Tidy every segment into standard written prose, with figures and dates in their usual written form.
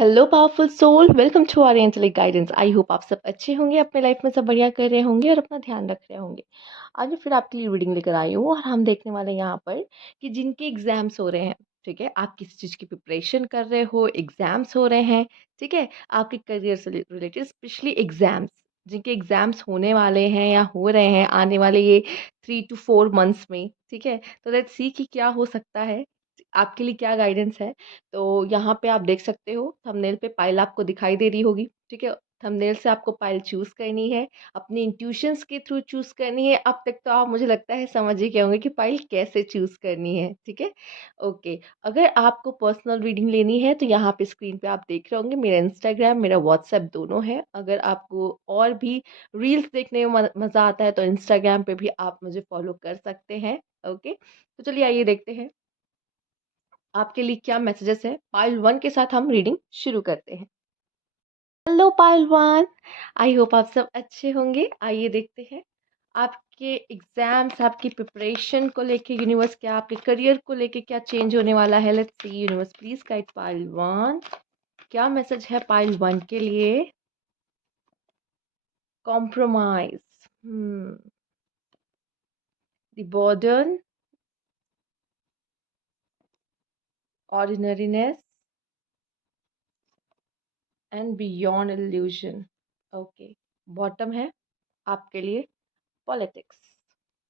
Hello powerful soul, welcome to our angelic guidance. I hope आप सब अच्छे होंगे, अपने लाइफ में सब बढ़िया कर रहे होंगे और अपना ध्यान रख रहे होंगे। आज मैं फिर आपके लिए रीडिंग लेकर आई हूँ और हम देखने वाले हैं यहाँ पर कि जिनके एग्जाम्स हो रहे हैं, ठीक है, आप किस चीज़ की प्रिपरेशन कर रहे हो, एग्जाम्स हो रहे हैं, ठीक है, आपके करियर से रिलेटेड स्पेशली एग्जाम्स, जिनके एग्जाम्स होने वाले हैं या हो रहे हैं आने वाले ये 3 to 4 मंथ्स में, ठीक है। तो लेट्स सी कि क्या हो सकता है, आपके लिए क्या गाइडेंस है। तो यहाँ पे आप देख सकते हो थंबनेल पे पाइल आपको दिखाई दे रही होगी, ठीक है। थंबनेल से आपको पाइल चूज़ करनी है, अपनी इंट्यूशंस के थ्रू चूज़ करनी है। अब तक तो आप मुझे लगता है समझ ही गए होंगे कि पाइल कैसे चूज़ करनी है, ठीक है। ओके, अगर आपको पर्सनल रीडिंग लेनी है तो यहाँ पे स्क्रीन पे आप देख रहे होंगे मेरा इंस्टाग्राम, मेरा व्हाट्सएप दोनों है। अगर आपको और भी रील्स देखने में मज़ा आता है तो इंस्टाग्राम पे भी आप मुझे फॉलो कर सकते हैं। ओके, तो चलिए आइए देखते हैं आपके लिए क्या मैसेजेस है। पाइल 1 के साथ हम रीडिंग शुरू करते हैं। हेलो पाइल 1, आई होप आप सब अच्छे होंगे। आइए देखते हैं आपके एग्जाम्स, आपकी प्रिपरेशन को लेके यूनिवर्स क्या, आपके करियर को लेके क्या चेंज होने वाला है। Let's see universe please guide pile 1, क्या मैसेज है पाइल 1 के लिए। Compromise, the burden, ordinariness and beyond illusion. Okay, bottom है आपके लिए पॉलिटिक्स,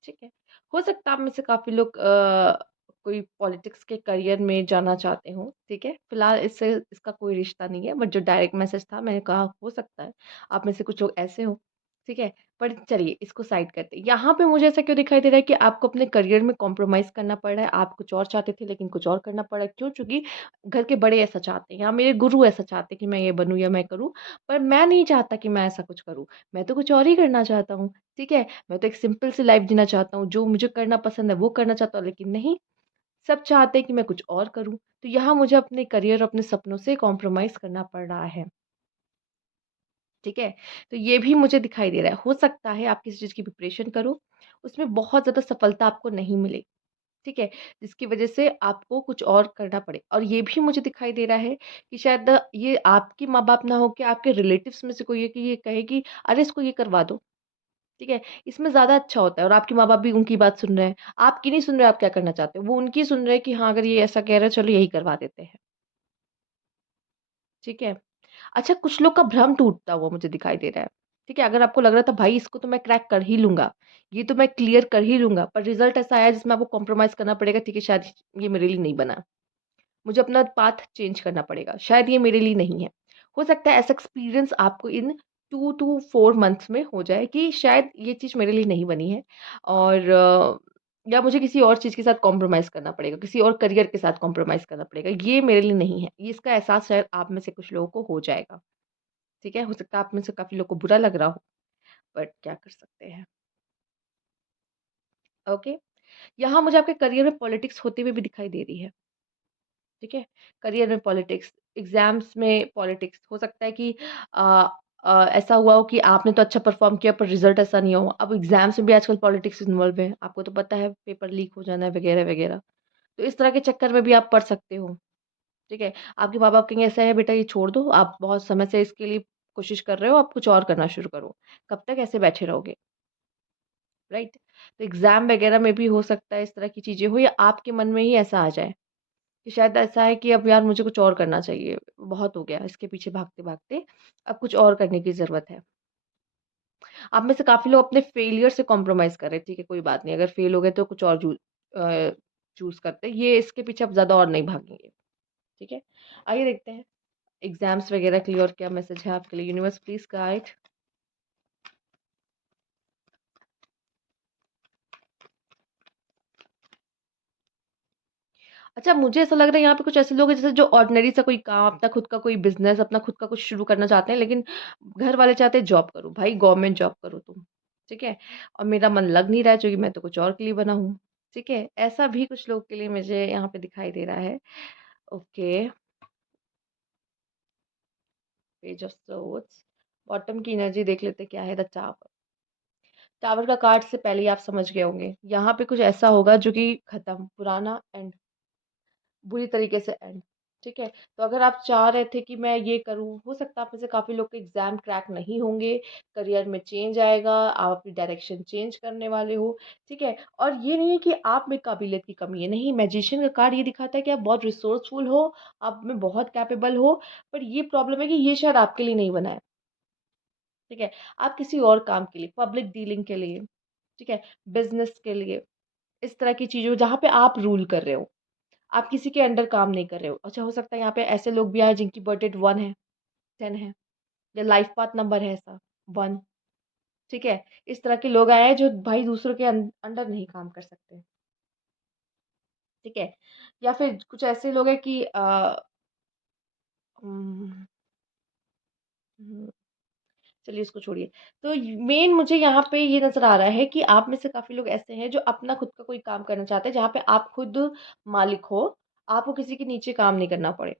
ठीक है। हो सकता है आप में से काफ़ी लोग कोई पॉलिटिक्स के करियर में जाना चाहते हो, ठीक है। फिलहाल इससे इसका कोई रिश्ता नहीं है, बट जो डायरेक्ट मैसेज था मैंने कहा हो सकता है आप में से कुछ लोग ऐसे हो, ठीक है। पर चलिए इसको साइड करते हैं। यहाँ पे मुझे ऐसा क्यों दिखाई दे रहा है कि आपको अपने करियर में कॉम्प्रोमाइज़ करना पड़ रहा है। आप कुछ और चाहते थे लेकिन कुछ और करना पड़ा। क्यों? चूँकि घर के बड़े ऐसा चाहते हैं या मेरे गुरु ऐसा चाहते हैं कि मैं ये बनूँ या मैं करूँ, पर मैं नहीं चाहता कि मैं ऐसा कुछ करूँ। मैं तो कुछ और ही करना चाहता हूँ, ठीक है। मैं तो एक सिंपल सी लाइफ जीना चाहता हूँ, जो मुझे करना पसंद है वो करना चाहता हूँ, लेकिन नहीं, सब चाहते हैं कि मैं कुछ और करूँ। तो यहाँ मुझे अपने करियर, अपने सपनों से कॉम्प्रोमाइज़ करना पड़ रहा है, ठीक है। तो ये भी मुझे दिखाई दे रहा है। हो सकता है आप किसी चीज़ की प्रिपरेशन करो, उसमें बहुत ज़्यादा सफलता आपको नहीं मिले, ठीक है, जिसकी वजह से आपको कुछ और करना पड़े। और ये भी मुझे दिखाई दे रहा है कि शायद ये आपके माँ-बाप ना हो के आपके रिलेटिव्स में से कोई है कि ये कहे कि अरे इसको ये करवा दो। ठीक है? इसमें ज़्यादा अच्छा होता है और आपके माँ-बाप भी उनकी बात सुन रहे हैं। आपकी नहीं सुन रहे, आप क्या करना चाहते हो? वो उनकी सुन रहे हैं कि हाँ, अगर ये ऐसा कह रहा है, चलो यही करवा देते हैं। ठीक है? अच्छा, कुछ लोग का भ्रम टूटता हुआ मुझे दिखाई दे रहा है। ठीक है? अगर आपको लग रहा था भाई इसको तो मैं क्रैक कर ही लूँगा, ये तो मैं क्लियर कर ही लूँगा, पर रिज़ल्ट ऐसा आया जिसमें आपको कॉम्प्रोमाइज़ करना पड़ेगा, ठीक है, शायद ये मेरे लिए नहीं बना। मुझे अपना पाथ चेंज करना पड़ेगा, शायद ये मेरे लिए नहीं है। हो सकता है ऐसा एक्सपीरियंस आपको इन 2 टू 4 मंथ्स में हो जाए कि शायद ये चीज़ मेरे लिए नहीं बनी है और या मुझे किसी और चीज़ के साथ कॉम्प्रोमाइज़ करना पड़ेगा, किसी और करियर के साथ कॉम्प्रोमाइज़ करना पड़ेगा। ये मेरे लिए नहीं है। ये इसका एहसास शायद आप में से कुछ लोगों को हो जाएगा, ठीक है? हो सकता है आप में से काफ़ी लोगों को बुरा लग रहा हो, बट क्या कर सकते हैं, ओके? यहाँ मुझे आपके करियर में पॉलिटिक्स होते हुए भी दिखाई दे रही है। ठीक है? करियर में पॉलिटिक्स, एग्ज़ाम्स में पॉलिटिक्स, हो सकता है कि अ ऐसा हुआ हो कि आपने तो अच्छा परफ़ॉर्म किया पर रिज़ल्ट ऐसा नहीं हो। अब एग्ज़ाम्स में भी आजकल पॉलिटिक्स इन्वॉल्व है, आपको तो पता है पेपर लीक हो जाना है वग़ैरह-वग़ैरह। तो इस तरह के चक्कर में भी आप पड़ सकते हो, ठीक है? आपके माँ-बाप कहेंगे ऐसा है बेटा ये छोड़ दो, आप बहुत समय से इसके लिए कोशिश कर रहे हो, आप कुछ और करना शुरू करो। कब तक ऐसे बैठे रहोगे, राइट? तो एग्ज़ाम वग़ैरह में भी हो सकता है इस तरह की चीज़ें हो या आपके मन में ही ऐसा आ जाए। कि शायद ऐसा है कि अब यार मुझे कुछ और करना चाहिए, बहुत हो गया इसके पीछे भागते-भागते, अब कुछ और करने की ज़रूरत है। आप में से काफ़ी लोग अपने फेलियर से कॉम्प्रोमाइज़ कर रहे हैं, ठीक है, कोई बात नहीं, अगर फेल हो गए तो कुछ और चूज़ करते हैं, ये इसके पीछे अब ज़्यादा और नहीं भागेंगे, ठीक है? आइए देखते हैं एग्ज़ाम्स वगैरह के लिए और क्या मैसेज है आपके लिए, यूनिवर्स प्लीज़ गाइड। अच्छा, मुझे ऐसा लग रहा है यहाँ पे कुछ ऐसे लोग हैं जैसे जो ऑर्डिनरी सा कोई काम, अपना खुद का कोई बिज़नेस, अपना खुद का कुछ शुरू करना चाहते हैं, लेकिन घर वाले चाहते हैं जॉब करो, भाई गवर्नमेंट जॉब करो तुम, ठीक है? और मेरा मन लग नहीं रहा है क्योंकि मैं तो कुछ और के लिए बना हूँ, ठीक है? ऐसा भी कुछ लोग के लिए मुझे यहाँ पे दिखाई दे रहा है। Okay, page of swords, bottom की एनर्जी देख लेते हैं क्या है, द टावर। टावर का कार्ड से पहले ही आप समझ गए होंगे, यहाँ पे कुछ ऐसा होगा जो कि खत्म, पुराना एंड, बुरी तरीके से एंड। ठीक है? तो अगर आप चाह रहे थे कि मैं ये करूँ, हो सकता है आप में से काफ़ी लोग के एग्ज़ाम क्रैक नहीं होंगे, करियर में चेंज आएगा, आप अपनी डायरेक्शन चेंज करने वाले हो, ठीक है? और ये नहीं है कि आप में काबिलियत की कमी है, नहीं, मैजिशियन का कार्ड ये दिखाता है कि आप बहुत रिसोर्सफुल हो, आप में बहुत कैपेबल हो, पर ये प्रॉब्लम है कि ये शायद आपके लिए नहीं बना है, ठीक है? आप किसी और काम के लिए, पब्लिक डीलिंग के लिए, ठीक है? बिज़नेस के लिए, इस तरह की चीज़ों जहाँ पे आप रूल कर रहे हो। आप किसी के अंडर काम नहीं कर रहे हो। अच्छा, हो सकता है यहाँ पे ऐसे लोग भी आए जिनकी बर्थ डेट 1 है, 10 है, या लाइफ पाथ नंबर है ऐसा 1, ठीक है? इस तरह के लोग आए हैं जो भाई दूसरों के अंडर नहीं काम कर सकते, ठीक है? या फिर कुछ ऐसे लोग हैं कि उम, हुँ, चलिए इसको छोड़िए। तो मेन मुझे यहाँ पे ये नज़र आ रहा है कि आप में से काफ़ी लोग ऐसे हैं जो अपना खुद का कोई काम करना चाहते हैं, जहाँ पे आप खुद मालिक हो, आपको किसी के नीचे काम नहीं करना पड़े,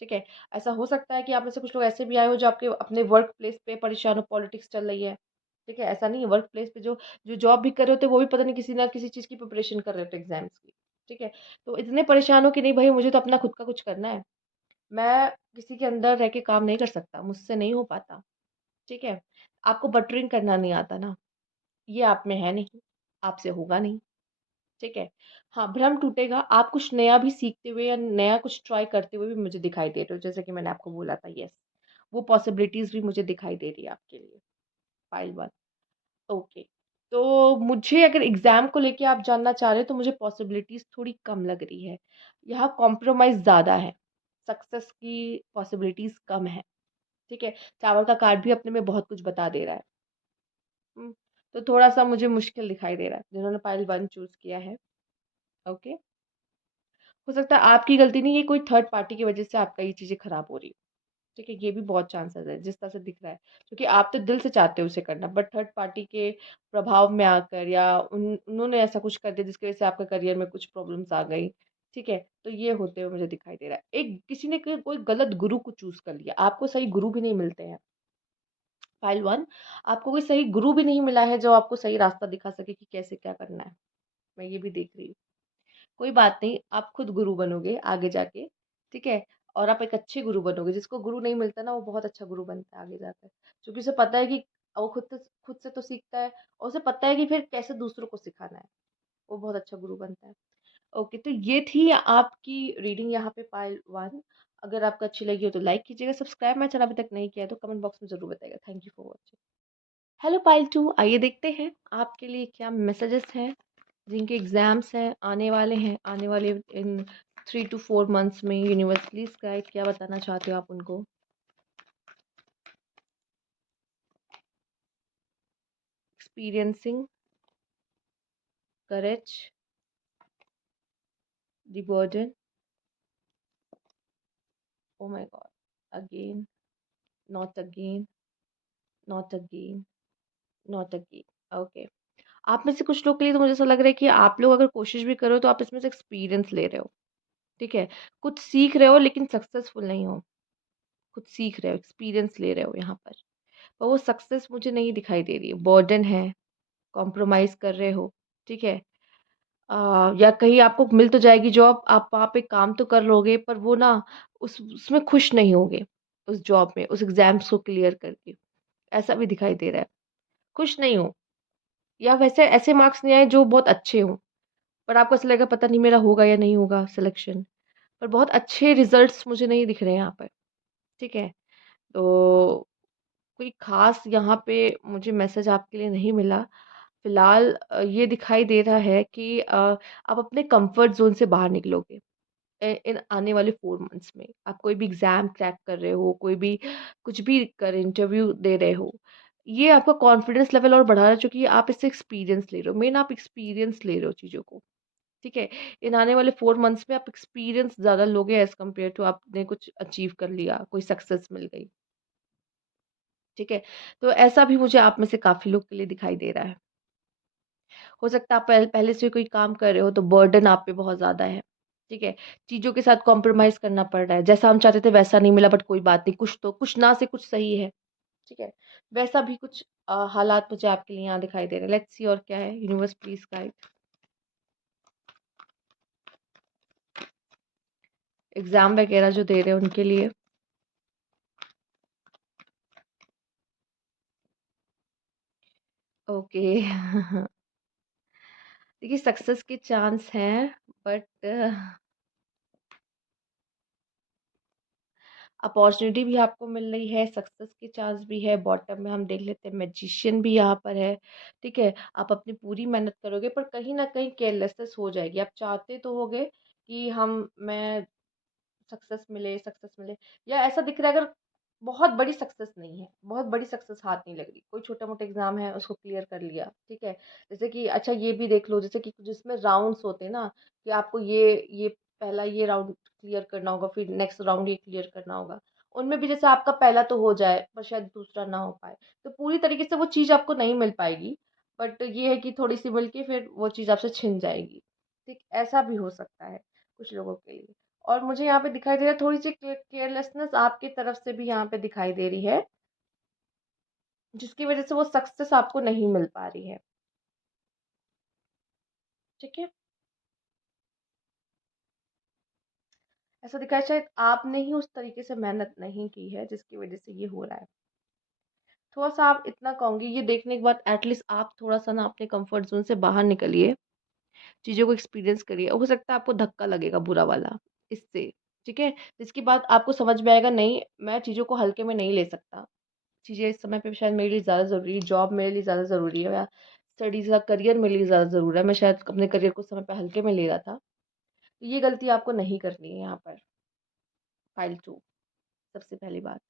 ठीक है? ऐसा हो सकता है कि आप में से कुछ लोग ऐसे भी आए हो जो आपके अपने वर्क प्लेस पे परेशान हो, पॉलिटिक्स चल रही है, ठीक है? ऐसा नहीं है, वर्क प्लेस पे जो जो जॉब भी कर रहे होते हैं, वो भी पता नहीं किसी ना किसी चीज़ की प्रिपरेशन कर रहे होते हैं एग्ज़ाम्स की, ठीक है? तो इतने परेशान हो कि नहीं भई मुझे तो अपना खुद का कुछ करना है, मैं किसी के अंदर रह के काम नहीं कर सकता, मुझसे नहीं हो पाता। ठीक है? आपको बटरिंग करना नहीं आता ना, ये आप में है नहीं, आपसे होगा नहीं, ठीक है? हाँ, भ्रम टूटेगा, आप कुछ नया भी सीखते हुए या नया कुछ ट्राई करते हुए भी मुझे दिखाई दे रहे हो, जैसे कि मैंने आपको बोला था, येस, वो पॉसिबिलिटीज़ भी मुझे दिखाई दे रही है आपके लिए, पाइल 1, ओके। तो मुझे अगर एग्ज़ाम को लेके आप जानना चाह रहे हो, तो मुझे पॉसिबिलिटीज़ थोड़ी कम लग रही है, यहाँ कॉम्प्रोमाइज़ ज़्यादा है, सक्सेस की पॉसिबिलिटीज़ कम है, ठीक है? टावर का कार्ड भी अपने में बहुत कुछ बता दे रहा है। हुँ, तो थोड़ा-सा मुझे मुश्किल दिखाई दे रहा है, जिन्होंने पाइल 1 चूज़ किया है, ओके। हो सकता है आपकी गलती नहीं, ये कोई थर्ड पार्टी की वज़ह से आपका ये चीज़ें खराब हो रही हो, ठीक है? ये भी बहुत चांसेज़ है, जिस तरह से दिख रहा है, क्योंकि आप तो दिल से चाहते हो उसे करना, बट थर्ड पार्टी के प्रभाव में आकर या उन्होंने ऐसा कुछ कर दिया जिसकी वज़ह से आपके करियर में कुछ प्रॉब्लम्स आ गई, ठीक है? तो ये होते हुए मुझे दिखाई दे रहा है। एक किसी ने कोई गलत गुरु को चूज़ कर लिया, आपको सही गुरु भी नहीं मिलते हैं। पाइल 1, आपको कोई सही गुरु भी नहीं मिला है जो आपको सही रास्ता दिखा सके कि कैसे क्या करना है, मैं ये भी देख रही हूँ। कोई बात नहीं, आप खुद गुरु बनोगे आगे जाके, ठीक है? और आप एक अच्छे गुरु बनोगे, जिसको गुरु नहीं मिलता ना, वो बहुत अच्छा गुरु बनता है आगे जाकर। क्योंकि उसे पता है कि वो खुद से तो सीखता है और उसे पता है कि फिर कैसे दूसरों को सिखाना है, वो बहुत अच्छा गुरु बनता है। ओके, तो ये थी आपकी रीडिंग यहाँ पे पाइल 1। अगर आपको अच्छी लगी हो तो लाइक कीजिएगा, सब्सक्राइब मेरा चैनल अभी तक नहीं किया है तो कमेंट बॉक्स में ज़रूर बताइएगा। Thank you for watching. Hello pile 2, आइए देखते हैं आपके लिए क्या मैसेजेस हैं, जिनके एग्ज़ाम्स हैं, आने वाले इन 3 टू 4 मंथ्स में यूनिवर्स प्लीज़ गाइड क्या बताना चाहते हो आप उनको? Experiencing courage, the burden, oh my God, again, not again, not again, not again, okay. आप में से कुछ लोग के लिए तो मुझे ऐसा लग रहा है कि आप लोग अगर कोशिश भी करो तो आप इसमें से एक्सपीरियंस ले रहे हो, ठीक है? कुछ सीख रहे हो लेकिन सक्सेसफुल नहीं हो, कुछ सीख रहे हो, एक्सपीरियंस ले रहे हो यहाँ पर। पर वो सक्सेस मुझे नहीं दिखाई दे रही है, बर्डन है, कॉम्प्रोमाइज़ कर रहे हो, ठीक है? या कहीं आपको मिल तो जाएगी जॉब, आप वहाँ पे काम तो कर लोगे पर वो ना उसमें खुश नहीं होगे, उस जॉब में, उस एग्ज़ाम्स को क्लियर करके, ऐसा भी दिखाई दे रहा है। खुश नहीं हो या वैसे ऐसे मार्क्स नहीं आए जो बहुत अच्छे हों, पर आपको ऐसा लगेगा पता नहीं मेरा होगा या नहीं होगा सिलेक्शन, पर बहुत अच्छे रिज़ल्ट्स मुझे नहीं दिख रहे हैं यहाँ पर, ठीक है? तो कोई ख़ास यहाँ पे मुझे मैसेज आपके लिए नहीं मिला। फ़िलहाल ये दिखाई दे रहा है कि आप अपने कम्फ़र्ट ज़ोन से बाहर निकलोगे इन आने वाले 4 मंथ्स में। आप कोई भी एग्ज़ाम क्रैक कर रहे हो, कोई भी कुछ भी कर इंटरव्यू दे रहे हो, ये आपका कॉन्फिडेंस लेवल और बढ़ा रहा है क्योंकि आप इससे एक्सपीरियंस ले रहे हो। मेन आप एक्सपीरियंस ले रहे हो चीज़ों को, ठीक है? इन आने वाले 4 मंथ्स में आप एक्सपीरियंस ज़्यादा लोगे एज़ कम्पेयर टू आपने कुछ अचीव कर लिया, कोई सक्सेस मिल गई, ठीक है? तो ऐसा भी मुझे आप में से काफ़ी लोग के लिए दिखाई दे रहा है। हो सकता है आप पहले से कोई काम कर रहे हो तो बर्डन आप पे बहुत ज़्यादा है, ठीक है? चीज़ों के साथ कॉम्प्रोमाइज़ करना पड़ रहा है। जैसा हम चाहते थे वैसा नहीं मिला बट कोई बात नहीं, कुछ ना से कुछ सही है, ठीक है? वैसा भी कुछ हालात मुझे आपके लिए यहाँ दिखाई दे रहे हैं। लेट्स सी और क्या है? Universe please guide. एग्ज़ाम वगैरह जो दे रहे हैं उनके लिए। ओके। देखिए सक्सेस के चांस हैं, बट अपॉर्चुनिटी भी आपको मिल रही है, सक्सेस के चांस भी है। बॉटम में हम देख लेते हैं मैजिशियन भी यहाँ पर है, ठीक है। आप अपनी पूरी मेहनत करोगे पर कहीं ना कहीं केयरलेसनेस हो जाएगी। आप चाहते तो होगे कि हम मैं सक्सेस मिले, या ऐसा दिख रहा है अगर बहुत बड़ी सक्सेस नहीं है, बहुत बड़ी सक्सेस हाथ नहीं लग रही, कोई छोटा-मोटा एग्ज़ाम है उसको क्लियर कर लिया, ठीक है। जैसे कि अच्छा ये भी देख लो, जैसे कि जिसमें राउंड्स होते हैं ना, कि आपको ये पहला ये राउंड क्लियर करना होगा, फिर नेक्स्ट राउंड ये क्लियर करना होगा। उनमें भी जैसे आपका पहला तो हो जाए, पर शायद दूसरा ना हो पाए, तो पूरी तरीके से वो चीज़ आपको नहीं मिल पाएगी, बट ये है कि थोड़ी-सी मिल के फिर वो चीज़ आपसे छिन जाएगी, ठीक? ऐसा भी हो सकता है कुछ लोगों के लिए। और मुझे यहाँ पे दिखाई दे रहा है थोड़ी-सी केयरलेसनेस आपकी तरफ से भी यहाँ पे दिखाई दे रही है, जिसकी वज़ह से वो सक्सेस आपको नहीं मिल पा रही है, ठीक है? ऐसा दिखा है शायद आपने ही उस तरीके से मेहनत नहीं की है, जिसकी वज़ह से ये हो रहा है। थोड़ा-सा आप इतना कहूँगी, ये देखने के बाद एटलीस्ट आप थोड़ा-सा ना अपने कम्फर्ट ज़ोन से बाहर निकलिए, चीज़ों को एक्सपीरियंस करिए। हो सकता है आपको धक्का लगेगा बुरा वाला इससे, ठीक है? जिसके बाद आपको समझ में आएगा, नहीं मैं चीज़ों को हल्के में नहीं ले सकता। चीज़ें इस समय पे शायद मेरे लिए ज़्यादा ज़रूरी है, जॉब मेरे लिए ज़्यादा ज़रूरी है, या स्टडीज़ का करियर मेरे लिए ज़्यादा ज़रूरी है। मैं शायद अपने करियर को उस समय पे हल्के में ले रहा था। तो ये गलती आपको नहीं करनी है यहाँ पर, फाइल 2 सबसे पहली बात।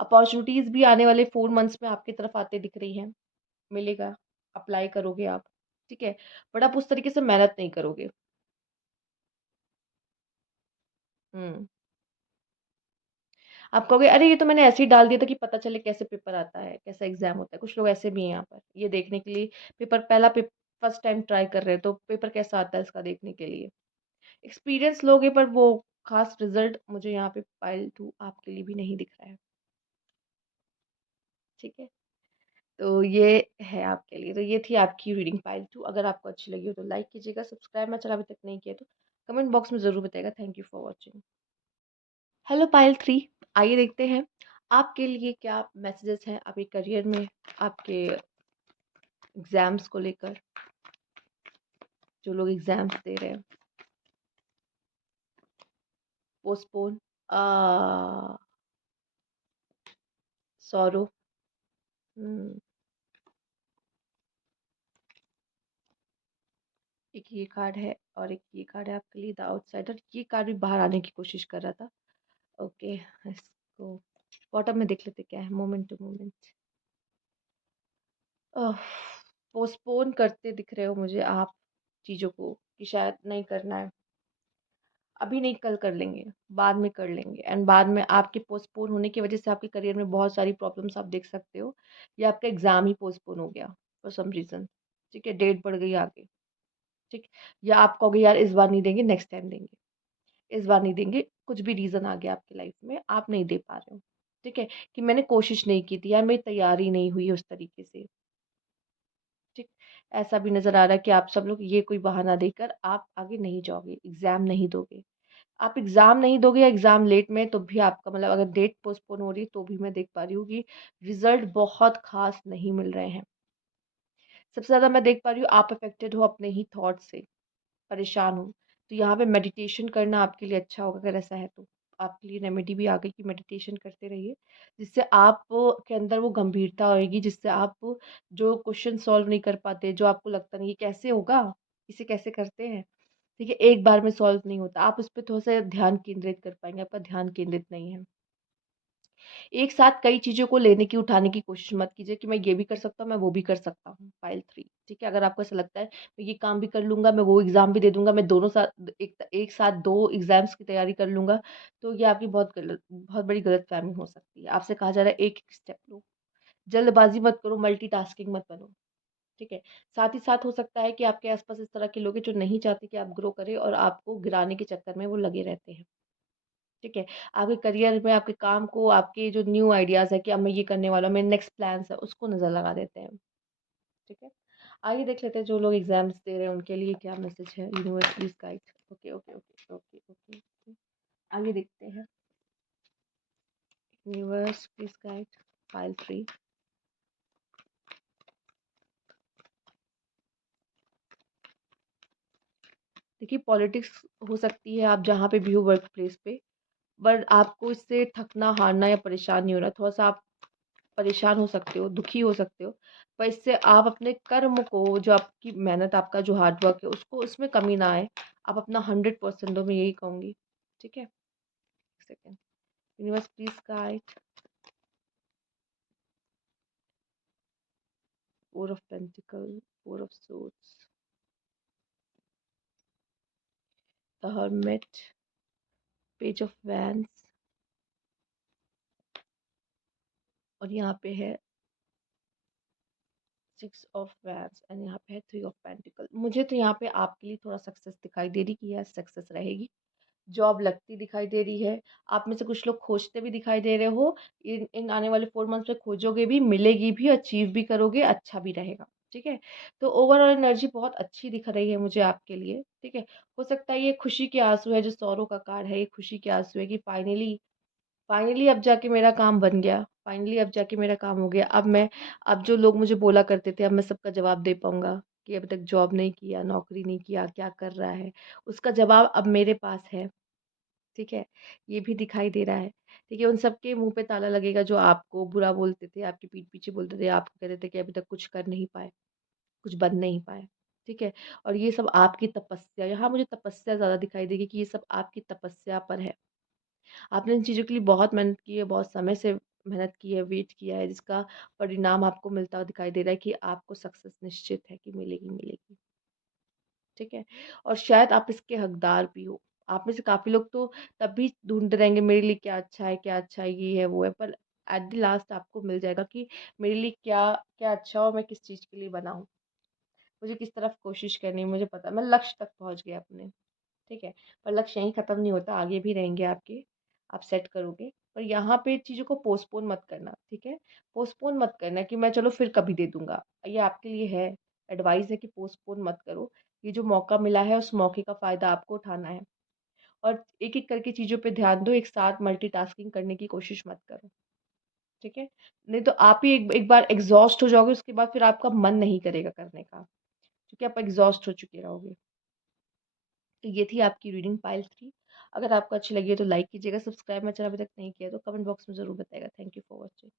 अपॉर्च्युनिटीज़ भी आने वाले 4 मंथ्स में आपकी तरफ आते दिख रही हैं, मिलेगा, अप्लाई करोगे आप, ठीक है? बट आप उस तरीके से मेहनत नहीं करोगे। हुँ। आप कहोगे अरे ये तो मैंने ऐसे ही डाल दिया था कि पता चले कैसे पेपर आता है, कैसा एग्ज़ाम होता है। कुछ लोग ऐसे भी हैं यहाँ पर, ये देखने के लिए पेपर पहला पेप फर्स्ट टाइम ट्राई कर रहे हैं, तो पेपर कैसा आता है इसका देखने के लिए। एक्सपीरियंस लोगे पर वो ख़ास रिज़ल्ट मुझे यहाँ पे पाइल 2 आपके लिए भी नहीं दिख रहा है, ठीक है? तो ये है आपके लिए, तो ये थी आपकी रीडिंग पाइल 2। अगर आपको अच्छी लगी हो तो लाइक कीजिएगा, सब्सक्राइब मेरा चैनल अभी तक नहीं किया तो कमेंट बॉक्स में ज़रूर बताइएगा। Thank you for watching. Hello pile 3, आइए देखते हैं आपके लिए क्या मैसेजेस हैं आपके करियर में, आपके एग्ज़ाम्स को लेकर, जो लोग एग्ज़ाम्स दे रहे हैं। पोस्टपोन, सॉरो, हुँ, एक ये कार्ड है और एक ये कार्ड है आपके लिए द आउटसाइडर। ये कार्ड भी बाहर आने की कोशिश कर रहा था। ओके, इसको बॉटम में देख लेते क्या है, मोमेंट टू मोमेंट। पोस्टपोन करते दिख रहे हो मुझे आप चीज़ों को, कि शायद नहीं करना है, अभी नहीं कल कर लेंगे, बाद में कर लेंगे, एंड बाद में आपके पोस्टपोन होने की वजह से आपके करियर में बहुत सारी प्रॉब्लम्स आप देख सकते हो, या आपका एग्ज़ाम ही पोस्टपोन हो गया फॉर सम रीज़न, ठीक है? डेट बढ़ गई आगे, ठीक? या आप कहोगे यार इस बार नहीं देंगे, नेक्स्ट टाइम देंगे, इस बार नहीं देंगे, कुछ भी रीज़न आ गया आपकी लाइफ में, आप नहीं दे पा रहे हो, ठीक है? कि मैंने कोशिश नहीं की थी, यार मेरी तैयारी नहीं हुई उस तरीके से, ठीक? ऐसा भी नज़र आ रहा है कि आप सब लोग ये कोई बहाना देकर आप आगे नहीं जाओगे, एग्ज़ाम नहीं दोगे। आप एग्ज़ाम नहीं दोगे या एग्ज़ाम लेट में, तो भी आपका मतलब अगर डेट पोस्टपोन हो रही है तो भी मैं देख पा रही हूँ कि रिज़ल्ट बहुत ख़ास नहीं मिल रहे हैं। सबसे ज़्यादा मैं देख पा रही हूँ आप अफ़ेक्टेड हो अपने ही थॉट से, परेशान हो। तो यहाँ पे मेडिटेशन करना आपके लिए अच्छा होगा, अगर ऐसा है तो। आपके लिए रेमेडी भी आ गई कि मेडिटेशन करते रहिए, जिससे आप के अंदर वो गंभीरता आएगी, जिससे आप जो क्वेश्चन सॉल्व नहीं कर पाते, जो आपको लगता नहीं ये कैसे होगा, इसे कैसे करते हैं, ठीक है? एक बार में सॉल्व नहीं होता। आप उस पे थोड़ा-सा ध्यान केंद्रित कर पाएँगे, आपका ध्यान केंद्रित नहीं है। एक साथ कई चीज़ों को लेने की, उठाने की कोशिश मत कीजिए कि मैं ये भी कर सकता हूँ, मैं वो भी कर सकता हूँ, पाइल 3, ठीक है? अगर आपको ऐसा लगता है, मैं ये काम भी कर लूँगा, मैं वो एग्ज़ाम भी दे दूँगा, मैं दोनों साथ एक साथ 2 एग्ज़ाम्स की तैयारी कर लूँगा, तो ये आपकी बहुत बड़ी गलतफ़हमी हो सकती है। आपसे कहा जा रहा है एक-एक स्टेप लो, जल्दबाज़ी मत करो, मल्टीटास्किंग मत बनो, ठीक है? साथ ही साथ हो सकता है कि आपके आस-पास इस तरह के लोग हैं जो नहीं चाहते कि आप ग्रो करें और आपको गिराने के चक्कर में वो लगे रहते हैं। ठीक है? आपके करियर में, आपके काम को, आपके जो न्यू आइडियाज़ है कि अब मैं ये करने वाला हूँ, मेरे नेक्स्ट प्लान्स है, उसको नज़र लगा देते हैं। ठीक है? आइए देख लेते हैं जो लोग एग्ज़ाम्स दे रहे हैं उनके लिए क्या मैसेज है universities guide. Okay, okay, okay, okay, okay, okay. आगे देखते हैं। Universe please guide pile 3। देखिए पॉलिटिक्स हो सकती है आप जहाँ पे भी हो वर्क प्लेस पे, बट आपको इससे थकना हारना या परेशान नहीं होना। थोड़ा सा आप परेशान हो सकते हो, दुखी हो सकते हो, पर इससे आप अपने कर्म को, जो आपकी मेहनत, आपका जो हार्ड वर्क है, उसको उसमें कमी ना आए। आप अपना 100% दो, मैं यही कहूँगी। ठीक है, second. Universe please guide four of pentacle, four of swords, the hermit, page of wands, और यहाँ पे है 6 ऑफ वैंड्स, एंड यहाँ पे है 3 ऑफ पेंटिकल। मुझे तो यहाँ पे आपके लिए थोड़ा सक्सेस दिखाई दे रही कि यह सक्सेस रहेगी। जॉब लगती दिखाई दे रही है। आप में से कुछ लोग खोजते भी दिखाई दे रहे हो। इन इन आने वाले 4 मंथ्स में खोजोगे भी, मिलेगी भी, अचीव भी करोगे, अच्छा भी रहेगा। ठीक है? तो ओवरऑल एनर्जी बहुत अच्छी दिख रही है मुझे आपके लिए। ठीक है? हो सकता है ये खुशी के आँसू है, जो सौरों का कार्ड है, ये खुशी के आँसू है कि फाइनली फाइनली अब जाके मेरा काम बन गया। फाइनली अब जाके मेरा काम हो गया। अब जो लोग मुझे बोला करते थे, अब मैं सबका जवाब दे पाऊँगा कि अभी तक जॉब नहीं किया, नौकरी नहीं किया, क्या कर रहा है? उसका जवाब अब मेरे पास है। ठीक है? ये भी दिखाई दे रहा है। ठीक है? उन सबके मुँह पे ताला लगेगा जो आपको बुरा बोलते थे, आपकी पीठ पीछे बोलते थे, आपको कहते थे कि अभी तक कुछ कर नहीं पाए, कुछ बन नहीं पाए। ठीक है? और ये सब आपकी तपस्या, यहाँ मुझे तपस्या ज़्यादा दिखाई देगी कि ये सब आपकी तपस्या पर है। आपने इन चीज़ों के लिए बहुत मेहनत की है, बहुत समय से मेहनत की है, वेट किया है, जिसका परिणाम आपको मिलता हुआ दिखाई दे रहा है कि आपको सक्सेस निश्चित है कि मिलेगी, मिलेगी। ठीक है? और शायद आप इसके हकदार भी हो। आप में से काफ़ी लोग तो तब भी ढूँढते रहेंगे मेरे लिए क्या अच्छा है, ये है, वो है, पर एट द लास्ट आपको मिल जाएगा कि मेरे लिए क्या क्या अच्छा हो, मैं किस चीज़ के लिए बना हूँ। मुझे किस तरफ कोशिश करनी है, मुझे पता है, मैं लक्ष्य तक पहुँच गया अपने। ठीक है? पर लक्ष्य यहीं ख़त्म नहीं होता, आगे भी रहेंगे आपके, आप सेट करोगे। पर यहाँ पे चीज़ों को पोस्टपोन मत करना, ठीक है? पोस्टपोन मत करना कि मैं चलो फिर कभी दे दूँगा। ये आपके लिए है, एडवाइस है कि पोस्टपोन मत करो। ये जो मौका मिला है, उस मौके का फ़ायदा आपको उठाना है। और एक-एक करके चीज़ों पे ध्यान दो, एक साथ मल्टीटास्किंग करने की कोशिश मत करो, ठीक है? नहीं तो आप ही एक एक बार एग्ज़ॉस्ट हो जाओगे, उसके बाद फिर आपका मन नहीं करेगा करने का, क्योंकि आप एग्ज़ॉस्ट हो चुके रहोगे। तो ये थी आपकी रीडिंग पाइल 3। अगर आपको अच्छी लगी है तो लाइक कीजिएगा, सब्सक्राइब मेरा चैनल अभी तक नहीं किया तो कमेंट बॉक्स में ज़रूर बताइएगा। Thank you for watching.